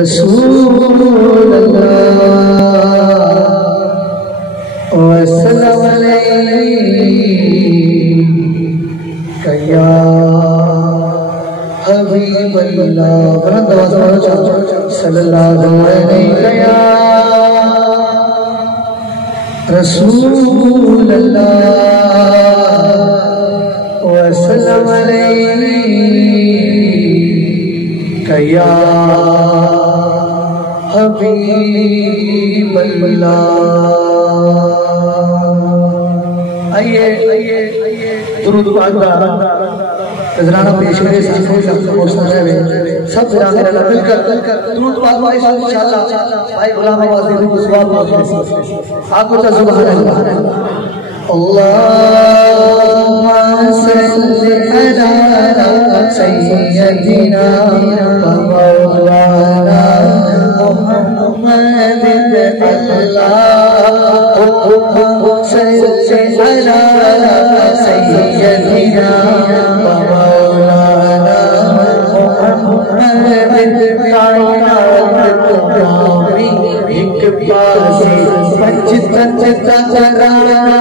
رسول اللہ وسلم علیک یا حبیب اللہ صلی اللہ علیہ یا رسول اللہ وسلم علیک یا حبیب اللہ۔ آئیے درود پاک کا نذرانہ پیش کرے سب جانے رہنا مل کر درود پاک بھائی صاحب انشاءاللہ بھائی غلام آوازی کو سواب پہنچے آپ کو سبحان اللہ۔ اللہم صلی علی سیدنا و مولانا محمد اللہم صلی علی سیدنا و مولانا محمد کائنات تمہاری ایک پاسی پنچ ترانا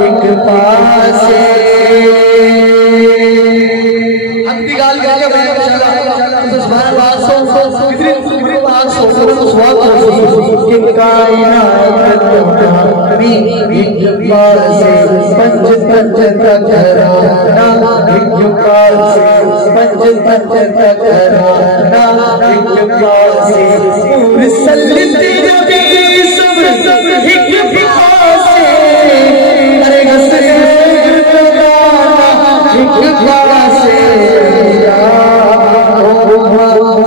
ایک پاسے اپنی گال گالے بھائی سبحان اللہ کہ کائنات تمہاری ایک پاسے پنچ ترانا ایک پاسے پنچ ترانا ایک پاسے مسلطی نبی صبر ایک پاسے ارے گسے ایک پاسے یا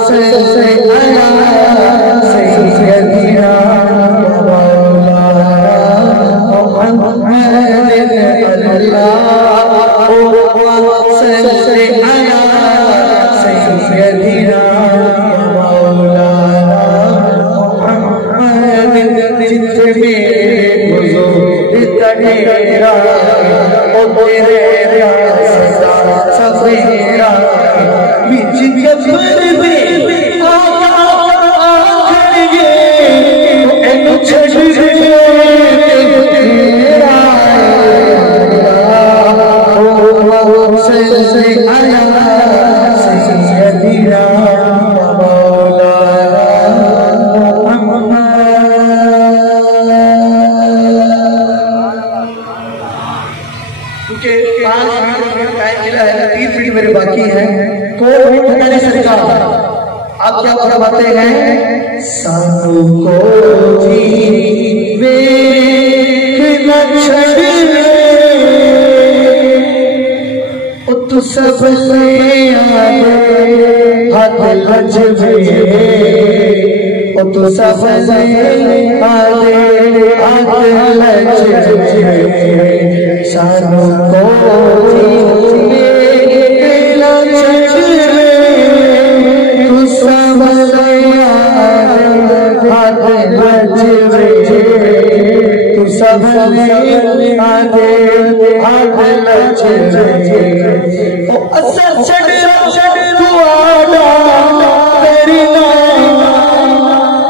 سیدنا سیدنا مولانا محمد اللہم صلی علی سیدنا مولانا محمد جتنے بزرگ تیرا او تیرا سفیرا بچ گبر میں آیا آکھنگے اینو چھڑ تیرا اللہم صلی علی سیدنا مولانا کیونکہ 5 منٹ کا ٹائم ملا ہے 3 منٹ میرے باقی ہیں تو ہماری سرکار آپ کیا فرماتے ہیں سانو کو جی ویکھ نہ چھڑے او تو سب لے ہاتھ لجوے او تو سب لے ہاتھ لجوے سانو کو جی ویکھ نہ چھڑے تو سب لے ہاتھ لجوے تو سب لے ہاتھ لجوے او اثر چھڑ تو آڈا تیری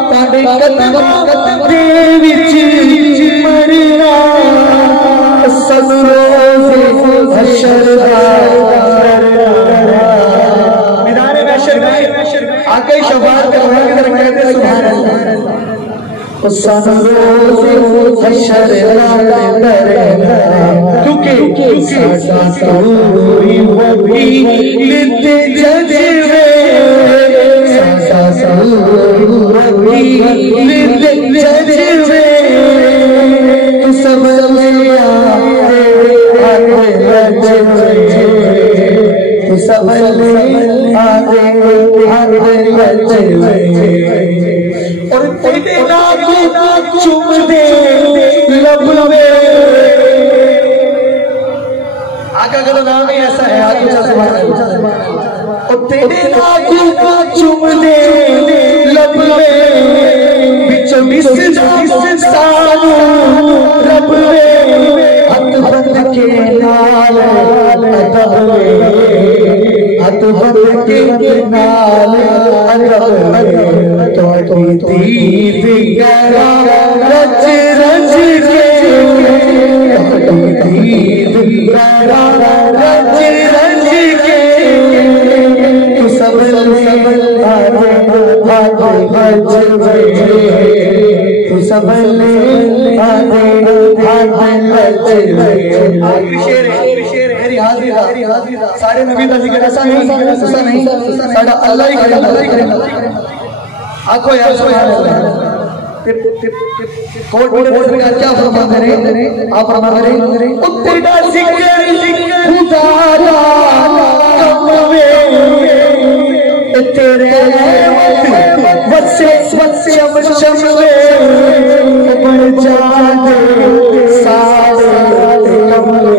تاڑے قدم دے وچ مرنا سب روز حشر میدان محشر میں آقا شفاعت کا وہاں کی طرف کہتے سبحان اللہ سب روز حشر کیونکہ ساڑا کوئی وہی لیتے ججوے ساڑا کوئی لیتے ججوے تو سب لیا ہاتھ لجوے تو سب لیا ہاتھ لجوے اور تیرے ناکو چوم دے لب لبے آقا کا نام ہی ایسا ہے آقا کا سبحان اللہ اور تیرے ناکو چوم دے لب لبے بچ مس سانو رب لے ہاتھ بند کے نال ادب ہاتھ بند کے نال عرب تو دید گرا رج رج کے دید گرا رج رج کے تو سب ہاتھ بج تو سب سارے نبی کا ذکر ایسا نہیں ساڑھا اللہ ہی کرے آنکھو یار سبحان اللہ کوٹ میں کیا فرما کرے آپ فرما کرے اتنا ذکر خدا کموے تیرے وچے چمچموے بڑھ جانے سارے کموے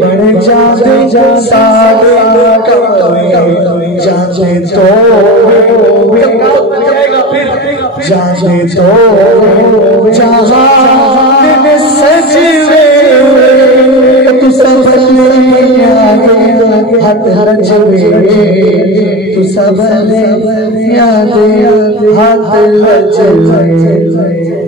بڑھ جانے سارے کموے جانے تو جہاں سجوے تو سب ہاتھ رجوے تو سب یاد ہاتھ رجوے